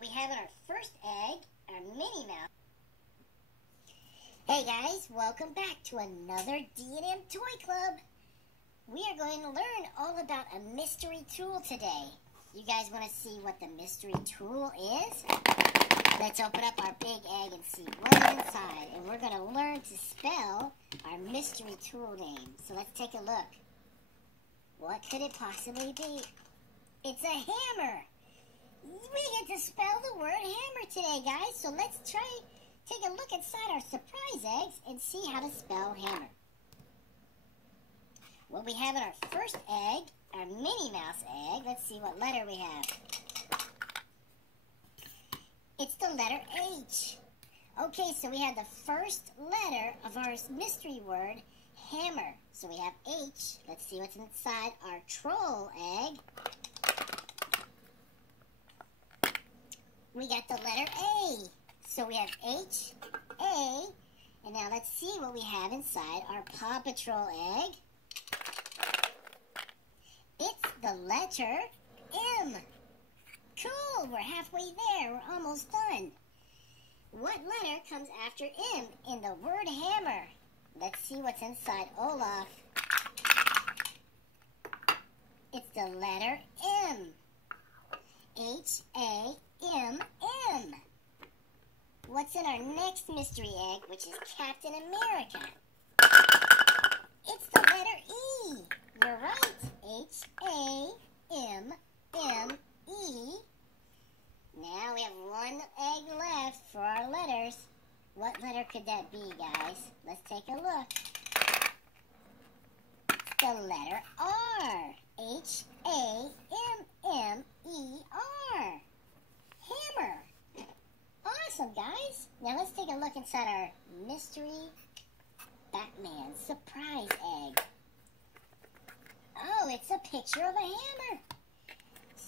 What we have in our first egg, our Minnie Mouse. Hey guys, welcome back to another D&M Toy Club. We are going to learn all about a mystery tool today. You guys want to see what the mystery tool is? Let's open up our big egg and see what is inside. And we're going to learn to spell our mystery tool name. So let's take a look. What could it possibly be? It's a hammer. We get to spell the word hammer today, guys. So let's take a look inside our surprise eggs and see how to spell hammer. What we have in our first egg, our Minnie Mouse egg, let's see what letter we have. It's the letter H. Okay, so we have the first letter of our mystery word, hammer. So we have H. Let's see what's inside our troll egg. We got the letter A. So we have H, A, and now let's see what we have inside our Paw Patrol egg. It's the letter M. Cool, we're halfway there. We're almost done. What letter comes after M in the word hammer? Let's see what's inside Olaf. It's the letter M. H-A-M-M. What's in our next mystery egg, which is Captain America? It's the letter E. You're right. H-A-M-M-E. Now we have one egg left for our letters. What letter could that be, guys? Let's take a look. It's the letter R. H-A-M-M-E-R. Hammer. Awesome, guys. Now let's take a look inside our mystery Batman surprise egg. Oh, it's a picture of a hammer.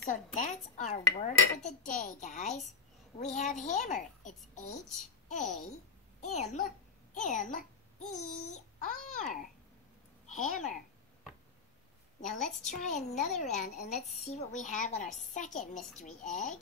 So that's our word for the day, guys. We have hammer. It's H-A-M-M-E-R. Hammer. Now let's try another round and let's see what we have on our second mystery egg.